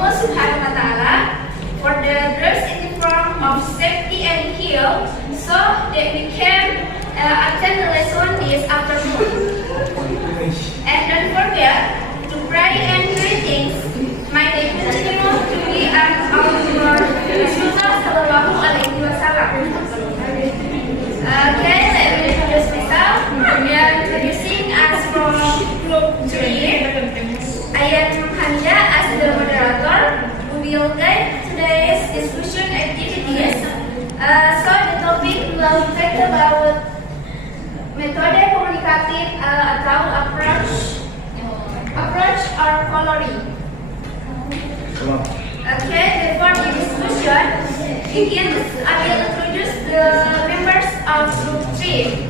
Allah Subhanahu wa Ta'ala for the dress in the form of safety and heal, so that we can attend the lesson this afternoon. And don't forget to pray and greetings. May they continue to be an our Rasulullah Sallallahu Alaihi Wasallam. Okay, let me introduce myself. We are introducing us from Group 3. I am Hanja as the moderator who will guide today's discussion activities. So the topic will talk about metode komunikatif atau approach or coloring. Okay, before the discussion begins, I will introduce the members of Group 3.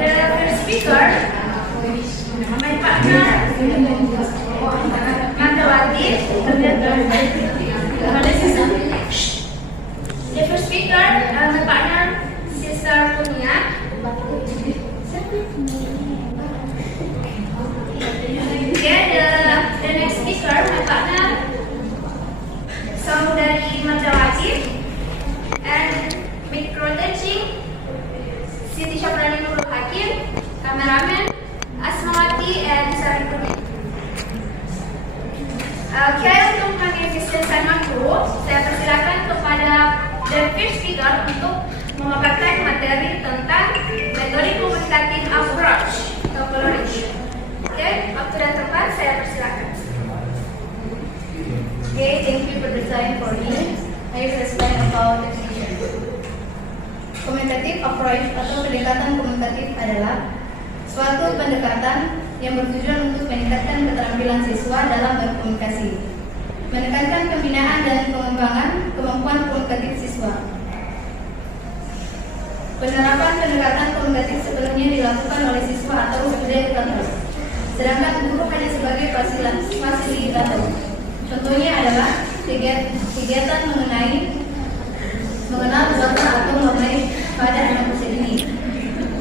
The first speaker, my partner, Mandawati. The first speaker, my partner, Sister Punya. The next speaker, my partner, Saudari Mandawati, and micro-teaching, Siti Syaprani Nurul Hakim, kameramen, Asmawati, and Saripuni. Oke, untuk mengefisienkan waktu, saya persilakan kepada the first speaker untuk memaparkan materi tentang metode komunikatif approach atau coloring. Oke, waktu dan tempat saya persilakan. Okay, thank you for the time for me. I will explain about the teacher. Komunikatif approach atau pendekatan komunikatif adalah suatu pendekatan yang bertujuan untuk meningkatkan keterampilan siswa dalam berkomunikasi, menekankan pembinaan dan pengembangan kemampuan komunikatif siswa. Penerapan pendekatan komunikatif sepenuhnya dilakukan oleh siswa atau edukator, sedangkan guru hanya sebagai fasilitator. Contohnya adalah kegiatan mengenal zona atau mewarnai pada anak usia dini.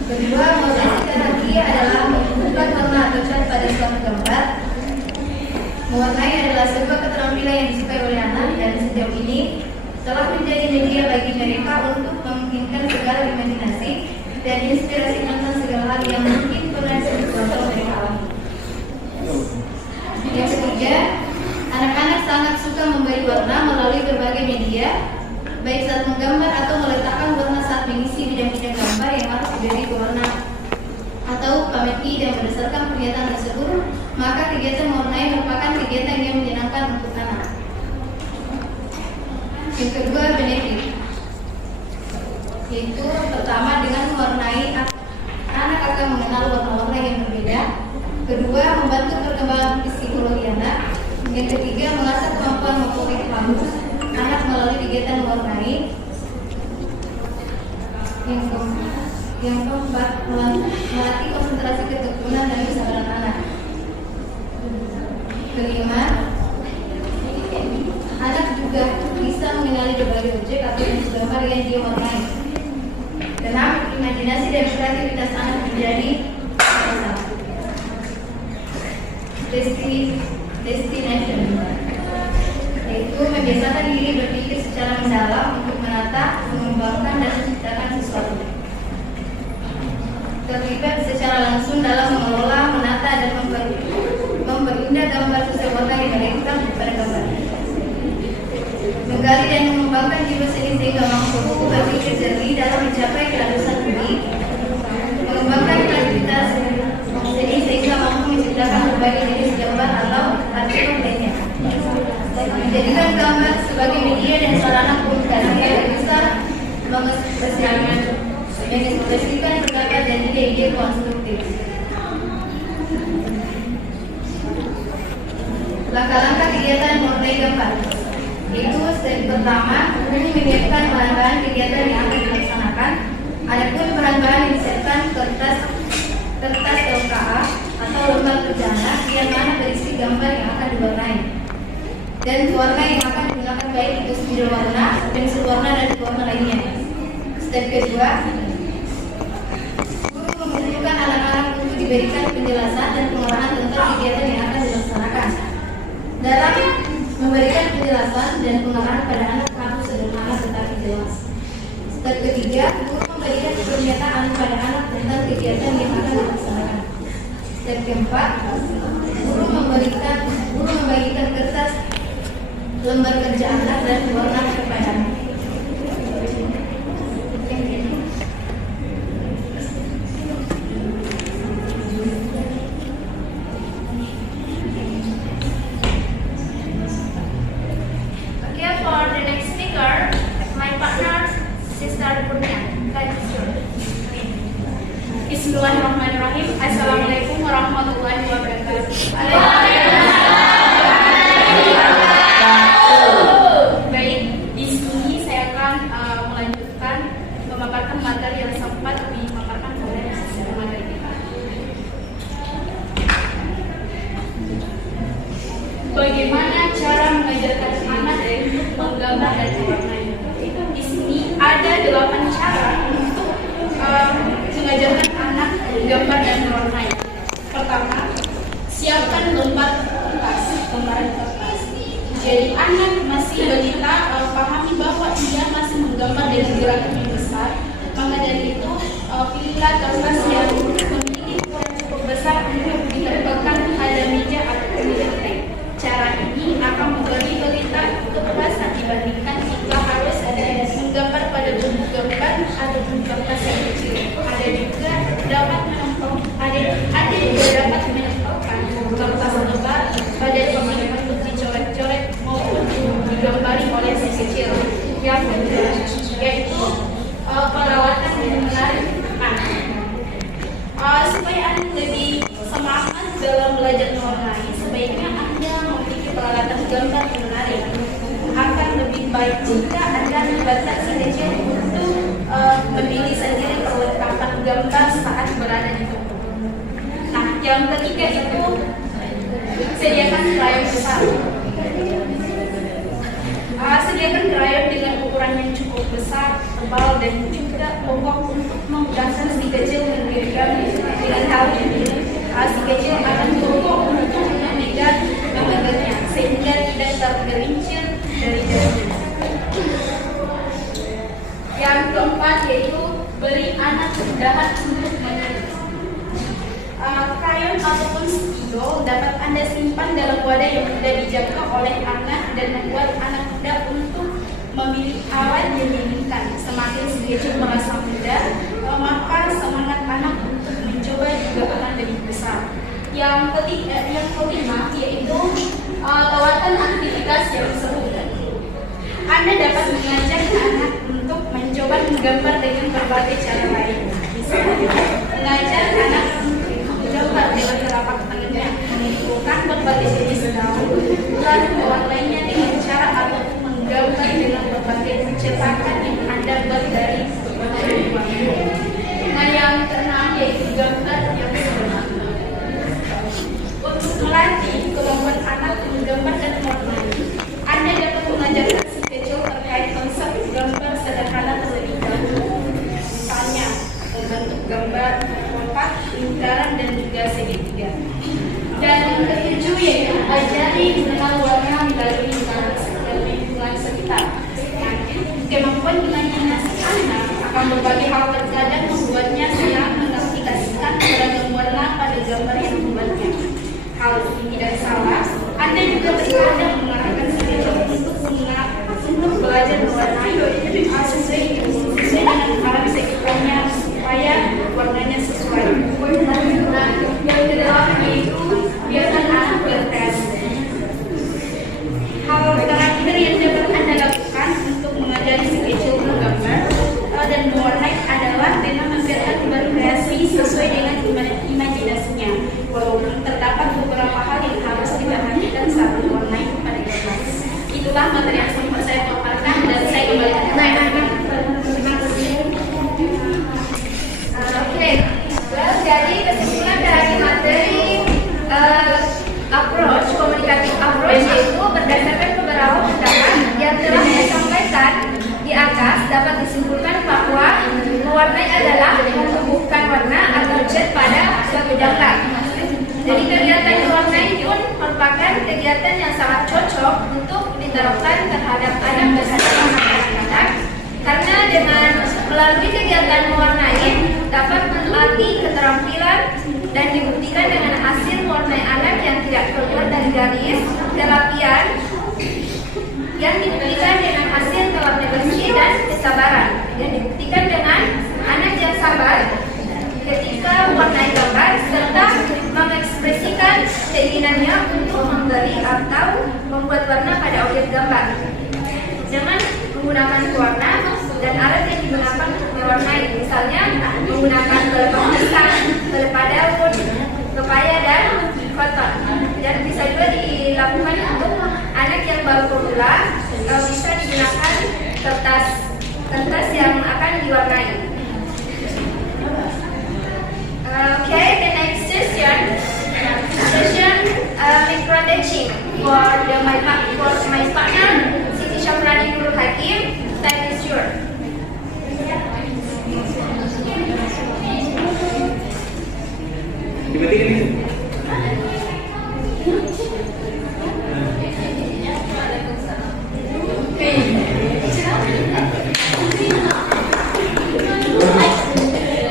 Kedua, motivasi terapi adalah menentukan warna atau cat pada suatu gambar. Mewarnai adalah sebuah keterampilan yang disukai oleh anak dan sejauh ini telah menjadi media bagi mereka untuk memungkinkan segala imajinasi dan inspirasi tentang segala hal yang mungkin pernah atau mereka alami. Yang ketiga, anak-anak sangat suka memberi warna melalui berbagai media, baik saat menggambar atau meletakkan warna saat mengisi bidang-bidang gambar yang harus diberi warna atau pameti, dan berdasarkan kegiatan tersebut, maka kegiatan mewarnai merupakan kegiatan yang menyenangkan untuk anak. Yang kedua, benefit, yaitu pertama dengan mewarnai anak akan mengenal warna-warna yang berbeda. Kedua, membantu perkembangan psikologi anak. Yang ketiga, mengasah kemampuan motorik halus anak melalui kegiatan mewarnai. Yang keempat, melatih konsentrasi, ketekunan, dan kesabaran anak. Kelima, anak juga bisa mengenali berbagai objek atau jenis gambar yang dia warnai. Keenam, imajinasi dan kreativitas anak menjadi destination, yaitu membiasakan diri berpikir secara mendalam untuk menata, mengembangkan, dan menciptakan sesuatu. Terlibat secara langsung dalam mengelola, menata, dan memperindah gambar sesuai warna yang mereka pada gambar. Menggali dan mengembangkan jiwa seni sehingga mampu berpikir jernih dalam mencapai kehalusan budi. Mengembangkan kreativitas seni sehingga mampu menciptakan berbagai jenis gambar atau artikel lainnya. Menjadikan gambar sebagai media dan sarana komunikasi yang bisa mengekspresikan pendapat dan ide-ide konstruktif. Langkah-langkah kegiatan mewarnai gambar, yaitu step pertama, menyiapkan bahan-bahan kegiatan yang akan dilaksanakan. Adapun bahan-bahan yang disiapkan kertas LKA atau lembar kerjaan yang mana berisi gambar yang akan diwarnai, dan warna yang akan digunakan baik itu spidol warna, pensil warna, dan warna lainnya. Step kedua, guru membutuhkan anak-anak untuk diberikan penjelasan dan pengarahan tentang kegiatan yang akan dilaksanakan. Dalam memberikan penjelasan dan pengarahan pada anak harus sederhana tetapi jelas. Step ketiga, guru memberikan pernyataan pada anak tentang kegiatan yang akan dilaksanakan. Step keempat, guru membagikan kertas lembar kerja anak dan warna kepada anak. Okay, for the next speaker, my partner, Sister Kurnia. Bismillahirrahmanirrahim. Assalamualaikum warahmatullahi wabarakatuh. Baik, di sini saya akan melanjutkan memaparkan materi yang sempat dipaparkan oleh materi kita. Bagaimana cara mengajarkan anak untuk menggambar dan mewarnai? Di sini ada 8 cara untuk mengajarkan anak menggambar dan mewarnai. Pertama, siapkan lembaran kertas. Jadi anak masih balita pahami bahwa ia masih menggambar dengan gerakan yang besar. Maka dari itu pilihlah kertas yang memiliki ukuran cukup besar untuk ditempelkan pada meja atau di lantai. Cara ini akan memberi balita kepuasan dibandingkan jika harus menggambar pada bentuk gambar atau bentuk kertas yang kecil. Ada juga dapat menempelkan kertas lebar pada bentuk dicoret-coret maupun digambari oleh si kecil. Yang kedua yaitu perawatan yang menarik anak. Supaya anak lebih semangat dalam belajar mewarnai, sebaiknya Anda memiliki peralatan gambar yang menarik. Akan lebih baik jika Anda membatasi kecil untuk memilih sendiri perlengkapan gambar saat berada di toko. Nah, yang ketiga itu sediakan krayon besar. Sediakan krayon dengan ukuran yang cukup besar, tebal, dan juga pokok untuk memudahkan si kecil menggenggam. Dengan hal ini, si kecil akan pokok untuk memegang gambarnya sehingga tidak tergelincir dari jarinya. Yang keempat yaitu beri anak kemudahan untuk menulis. Krayon ataupun spidol dapat Anda simpan dalam wadah yang mudah dijangkau oleh anak dan membuat anak mudah untuk memilih alat yang diinginkan. Semakin si kecil merasa mudah, maka semangat anak untuk mencoba juga akan lebih besar. Yang kelima yaitu lawatan aktivitas yang seru. Anda dapat mengajak anak untuk mencoba menggambar dengan berbagai cara lain. Misalnya, mengajak anak untuk menggambar dengan telapak tangannya, mengumpulkan berbagai jenis daun, lalu mewarnainya dengan cara ataupun menggambar dengan berbagai cetakan yang Anda buat dari berbagai warna. Nah, yang keenam yaitu gambar yang sederhana. Untuk melatih kemampuan anak menggambar dan mewarnai, Anda dapat mengajarkan si kecil terkait konsep gambar sederhana terlebih dahulu. Misalnya, membentuk gambar kotak, lingkaran, dan juga segitiga. Dan yang ketujuh yaitu ajari mengenal warna melalui lingkungan sekitar. Nanti, kemampuan imajinasi anak akan berbagai hal terkadang membuatnya senang mengaplikasikan beragam warna pada gambar yang dibuatnya. Hal ini tidak salah. Anda juga terkadang mengarahkan si kecil untuk belajar mewarnai sesuai dengan alam sekitarnya supaya warnanya sesuai. Nah, yang kedelapan yaitu biarkan anak berkreasi. Hal terakhir yang dapat Anda lakukan untuk mengajari si kecil menggambar dan mewarnai adalah dengan membiarkan berkreasi sesuai dengan imajinasinya. Walaupun terdapat beberapa hal yang harus diperhatikan saat mewarnai pada kertas. Itulah materi yang sempat saya paparkan dan saya kembalikan. Oke, jadi kesimpulan dari materi approach, komunikatif approach itu berdasarkan beberapa pendapat yang telah disampaikan di atas dapat disimpulkan bahwa mewarnai adalah menumbuhkan warna atau cat pada suatu gambar. Jadi kegiatan mewarnai pun merupakan kegiatan yang sangat dan dibuktikan dengan hasil mewarnai anak yang tidak keluar dari garis terapian, yang dibuktikan dengan hasil warna bersih dan kesabaran, yang dibuktikan dengan anak yang sabar ketika mewarnai gambar serta mengekspresikan keinginannya untuk memberi atau membuat warna pada objek gambar dengan menggunakan pewarna dan alat yang digunakan untuk mewarnai, misalnya menggunakan pelepah pisang, pelepah daun, pepaya dan koton. Dan bisa juga dilakukan untuk anak yang baru pemula, bisa digunakan kertas yang akan diwarnai. Okay, the next session micro etching for my partner Siti Syafrani Nurul Hakim. Time is yours.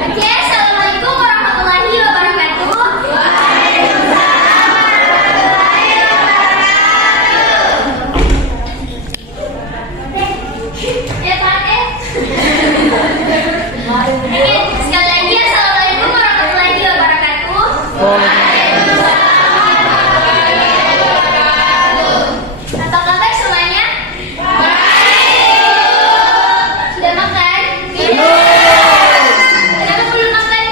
Oke, assalamualaikum warahmatullahi wabarakatuh. Sekali lagi, assalamualaikum warahmatullahi wabarakatuh. Apa kabar semuanya? Sudah makan? Kenapa belum makan?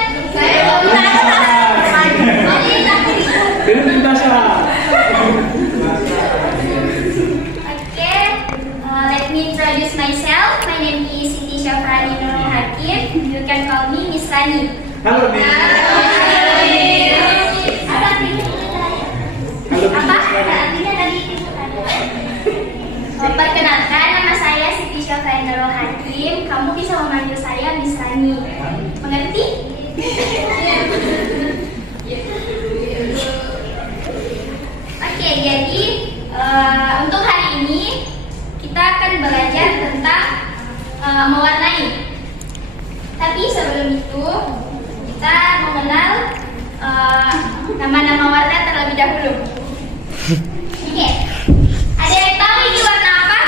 Okay, let me introduce myself. My name is Siti Syafrani Nurul Hakim. You can call me Miss Rani. Halo, Miss. Apa artinya? Apa artinya tadi? Perkenalkan, nama saya Siti Syafrani Nurul Hakim. Kamu bisa memanggil saya Miss Rani. Mengerti? Oke, jadi untuk hari ini kita akan belajar tentang mewarnai. Tapi sebelum itu kita mengenal nama-nama warna terlebih dahulu. Oke, ada yang tahu ini warna apa?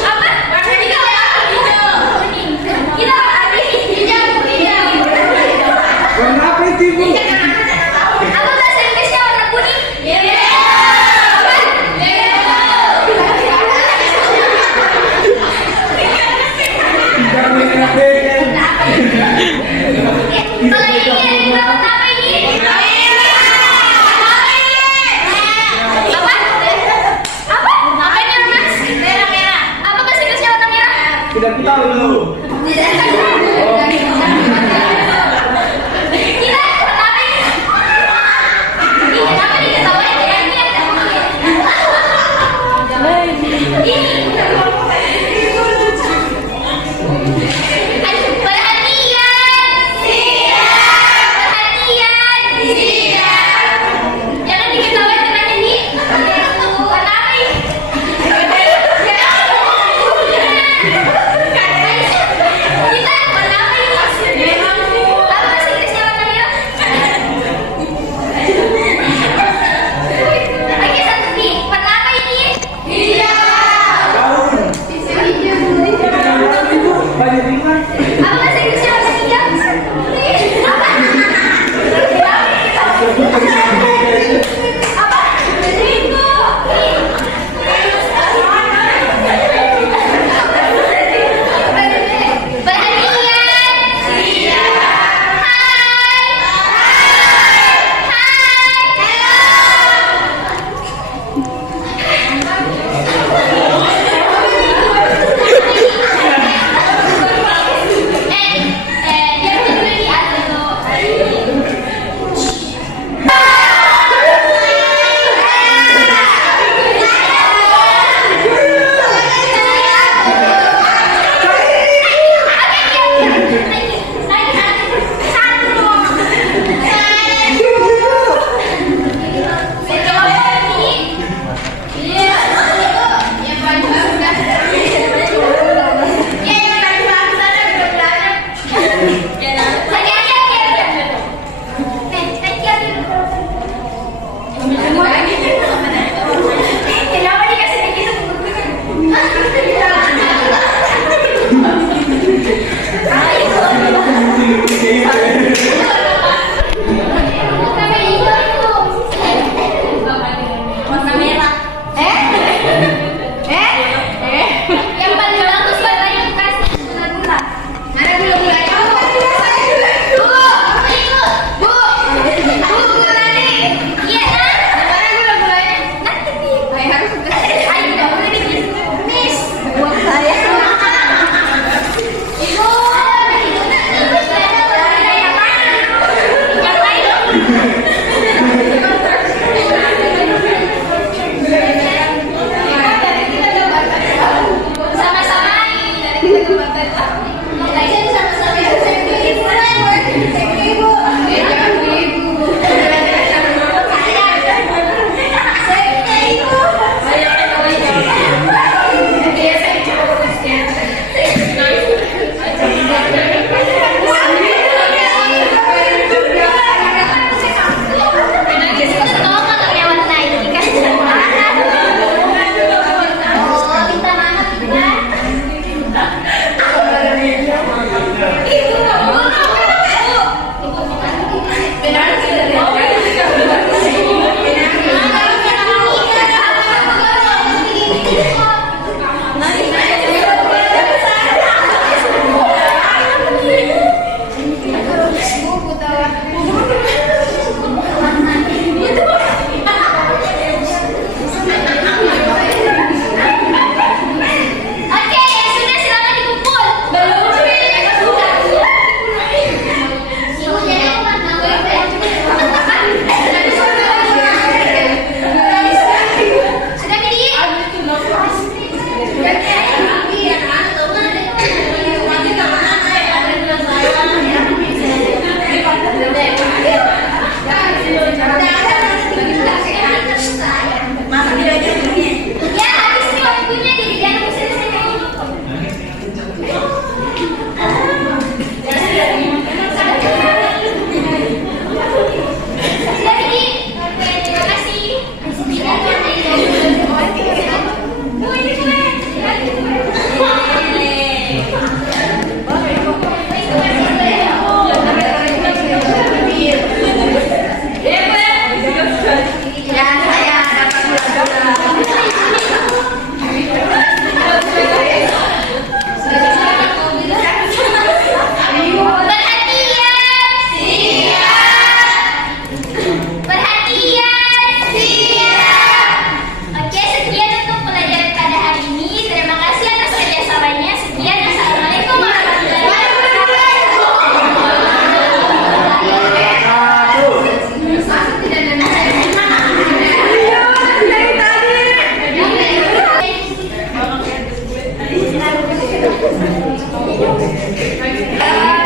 Apa? Warna hijau ya? Hijau. Kuning. Kita warna hijau. Warna apa itu, Bu? Apa bahasa Inggrisnya warna kuning? Kalau ini warna apa ini? Apa? Apa? Apa ini warna? Merah. Apa bahasa Inggrisnya warna merah? Tidak tahu dulu. Kita warna apa ini? Ini kenapa diketawain ya? Ini. Jangan diketawain temannya nih. Warna apa ini? Kita warna apa ini? Apa bahasa Inggrisnya warna merah? Oke, satu nih. Warna apa ini? Daun. Banyak lima. Apa bahasa Inggrisnya warna hijau? Apa? Apa? Itu.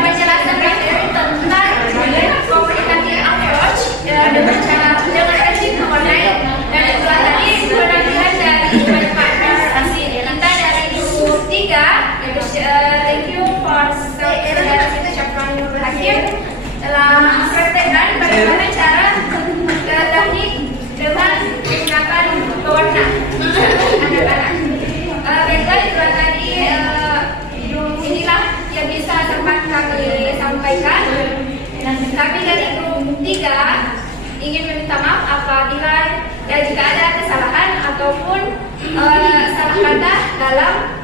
Penjelasan materi tentang communicative approach dengan teknik mewarnai, dan itulah tadi penampilan dari partner asli kita dari grup 3. Thank you for ucapan Nurul Hakim telah mempraktekkan bagaimana cara teknik dengan menggunakan pewarna anak-anak. Baiklah, itulah tadi inilah yang bisa dapat kami sampaikan. Kami dari grup 3 ingin meminta maaf apabila jika ada kesalahan ataupun salah kata dalam